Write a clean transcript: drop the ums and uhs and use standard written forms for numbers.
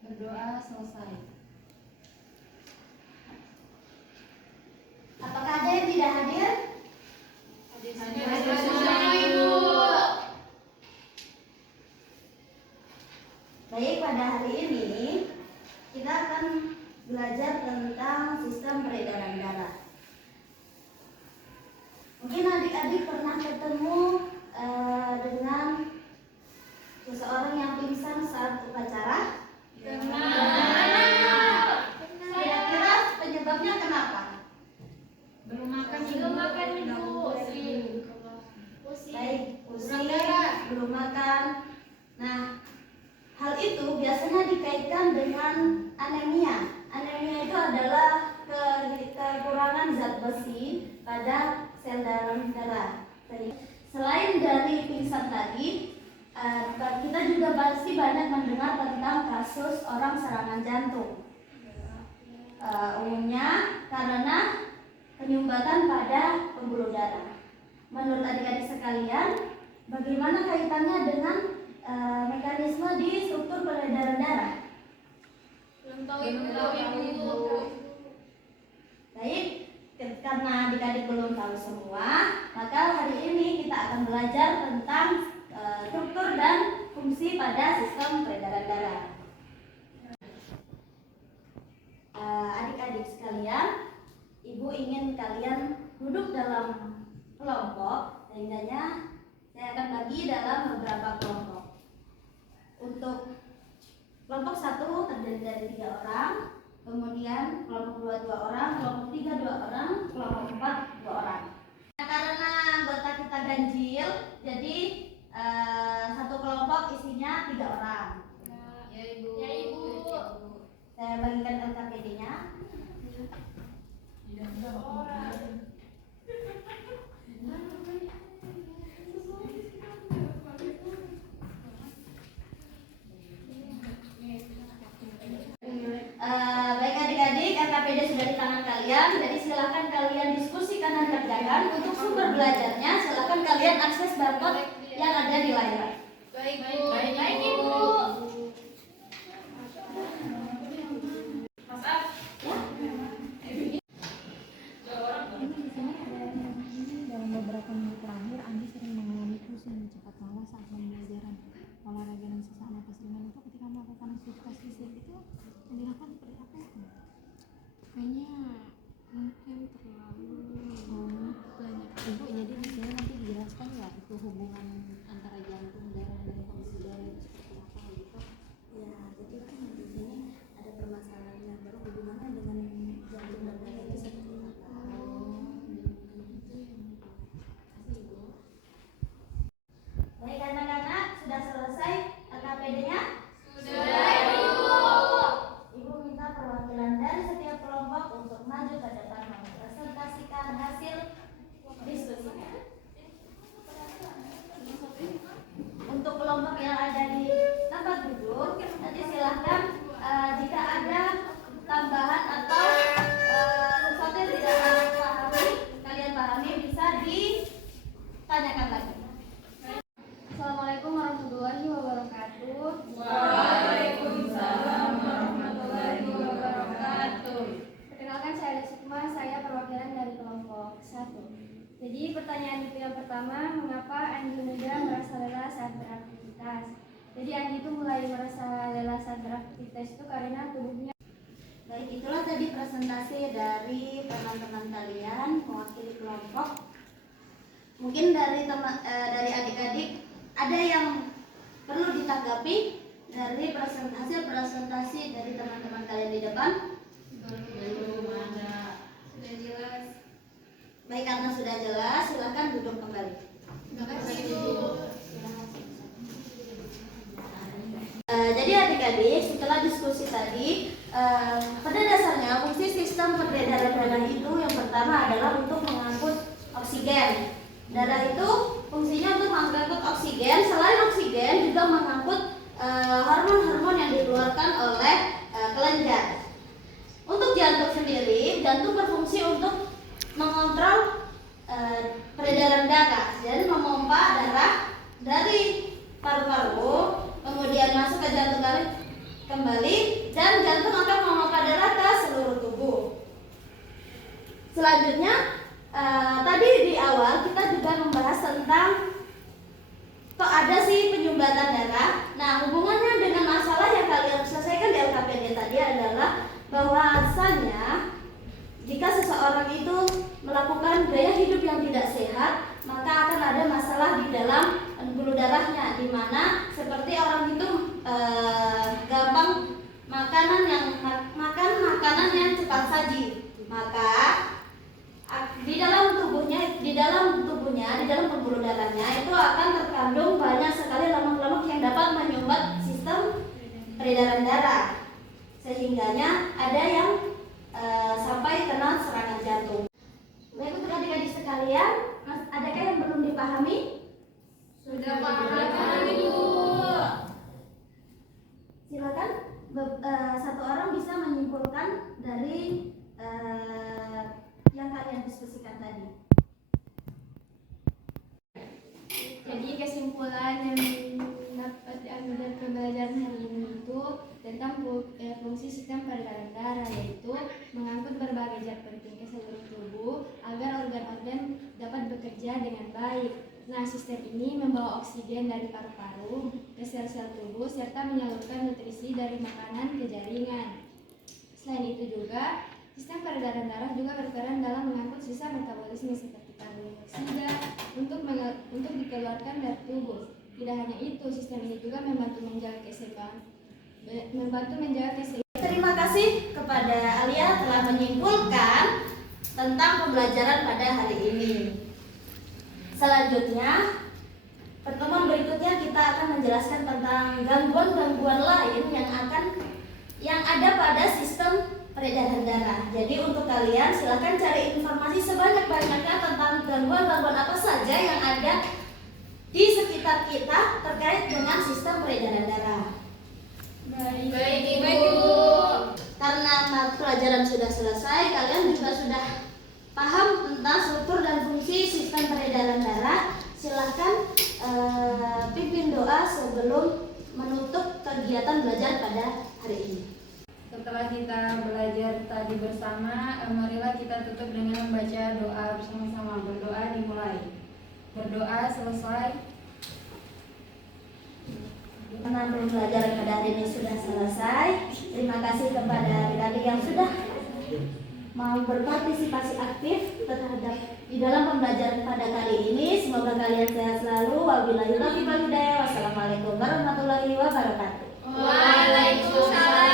Berdoa selesai. Apakah ada yang tidak hadir? Hadir semua, Ibu. Baik, pada hari ini kita akan belajar tentang sistem peredaran darah. Mungkin adik-adik pernah ketemu dengan seseorang yang pingsan saat upacara? Kira-kira penyebabnya kenapa? Belum makan, Ibu. Baik, pusing, belum makan. Nah, hal itu biasanya dikaitkan dengan anemia. Anemia itu adalah kekurangan zat besi pada sel dalam darah. Selain dari pingsan tadi, kita juga pasti banyak mendengar tentang kasus orang serangan jantung. Umumnya karena penyumbatan pada pembuluh darah. Menurut adik-adik sekalian, bagaimana kaitannya dengan mekanisme di struktur peredaran darah? Belum tahu, Ibu. Baik, karena adik-adik belum tahu semua, maka hari ini kita akan belajar tentang struktur dan fungsi pada sistem peredaran darah. Adik-adik sekalian, Ibu ingin kalian duduk dalam kelompok, sehingga saya akan bagi dalam beberapa kelompok. Untuk kelompok 1 terdiri dari 3 orang, kemudian kelompok 2 2 orang, kelompok 3 2 orang, kelompok 4 2 orang. Karena anggota kita ganjil, jadi satu kelompok isinya 3 orang. Ya, Ibu. Saya bagikan LKPD-nya. Baik adik-adik, LKPD sudah di tangan kalian, jadi silakan kalian diskusikan dan kerjakan. Untuk sumber belajarnya, silakan kalian akses barcode yang ada di layar. Baik, Ibu. Dalam beberapa minggu terakhir, Andi sering mengalami pusing, cepat malas saat pembelajaran. Olahraga dan sesak napas ringan itu ketika melakukan aktivitas fisik itu yang dilakukan seperti apa itu? Kayaknya mungkin terlalu banyak. Ibu, jadi di sini nanti dijelaskan ya itu hubungan antara jantung, darah dan fungsi darah itu seperti apa gitu? Ya, jadi kan di sini ada permasalahan yang berhubungannya dengan jantung dan darah itu seperti apa. Baik anak-anak, sudah selesai LKPD-nya? Sudah, Ibu. Ibu minta perwakilan dari setiap kelompok untuk maju ke depan mempresentasikan hasil diskusinya. Untuk kelompok yang ada di tempat duduk, nanti silahkan jika ada tambahan atau sesuatu yang tidak kalian pahami bisa ditanyakan lagi. Assalamualaikum warahmatullahi wabarakatuh. Waalaikumsalam warahmatullahi wabarakatuh. Perkenalkan, saya Ada Sukma, saya perwakilan dari kelompok 1. Jadi pertanyaan itu yang pertama, mengapa Andi muda merasa lelah saat beraktivitas? Jadi Andi itu mulai merasa lelah saat beraktivitas itu karena tubuhnya. Baik, itulah tadi presentasi dari teman-teman kalian mewakili kelompok. Mungkin dari adik-adik ada yang perlu ditanggapi dari hasil presentasi dari teman-teman kalian di depan? Belum ada. Sudah jelas. Baik, karena sudah jelas, silakan duduk kembali. Terima kasih, Ibu. Jadi adik-adik, setelah diskusi tadi, pada dasarnya fungsi sistem peredaran darah itu yang pertama adalah untuk mengangkut oksigen. Darah itu fungsinya untuk mengangkut oksigen. Selain oksigen juga mengangkut hormon-hormon yang dikeluarkan oleh kelenjar. Untuk jantung sendiri, jantung berfungsi untuk mengontrol peredaran darah dan memompa darah dari paru-paru kemudian masuk ke jantung kembali dan jantung akan memompa darah ke seluruh tubuh. Selanjutnya, tadi di awal kita juga membahas tentang kok ada sih penyumbatan darah. Nah, hubungannya dengan masalah yang kalian selesaikan di LKPD tadi adalah bahwasanya jika seseorang itu melakukan gaya hidup yang tidak sehat, maka akan ada masalah di dalam pembuluh darahnya, di mana seperti orang itu gampang makan makanan yang cepat saji, maka di dalam tubuhnya, di dalam pembuluh darahnya itu akan terkandung banyak sekali lemak-lemak yang dapat menyumbat sistem peredaran darah, sehingganya ada yang sampai kena serangan jantung. Baik, untuk adik-adik sekalian, adakah yang belum dipahami? Sudah paham, Ibu. Silakan satu orang bisa menyimpulkan dari yang kalian diskusikan tadi. Jadi kesimpulan yang dapat diambil dari pembelajaran hari ini itu tentang fungsi sistem peredaran darah, yaitu mengangkut berbagai zat penting ke seluruh tubuh agar organ-organ dapat bekerja dengan baik. Nah, sistem ini membawa oksigen dari paru-paru ke sel-sel tubuh serta menyalurkan nutrisi dari makanan ke jaringan. Selain itu juga, sistem peredaran darah juga berperan dalam mengangkut sisa metabolisme seperti karbon dioksida untuk dikeluarkan dari tubuh. Tidak hanya itu, sistem ini juga membantu menjaga keseimbangan. Terima kasih kepada Alia telah menyimpulkan tentang pembelajaran pada hari ini. Selanjutnya, pertemuan berikutnya kita akan menjelaskan tentang gangguan-gangguan lain yang ada pada sistem peredaran darah. Jadi untuk kalian silakan cari informasi sebanyak-banyaknya tentang gangguan-gangguan apa saja yang ada di sekitar kita terkait dengan sistem peredaran darah. Baik, Ibu. Karena pelajaran sudah selesai, kalian juga sudah paham tentang struktur dan fungsi sistem peredaran darah. Silahkan pimpin doa sebelum menutup kegiatan belajar pada hari ini. Setelah kita belajar tadi bersama, marilah kita tutup dengan membaca doa bersama-sama. Berdoa dimulai. Berdoa selesai. Karena pembelajaran pada hari ini sudah selesai, terima kasih kepada adik-adik yang sudah mau berpartisipasi aktif di dalam pembelajaran pada kali ini. Semoga kalian sehat selalu. Wabillahi taufiq wal hidayah. Wassalamualaikum warahmatullahi wabarakatuh. Waalaikumsalam.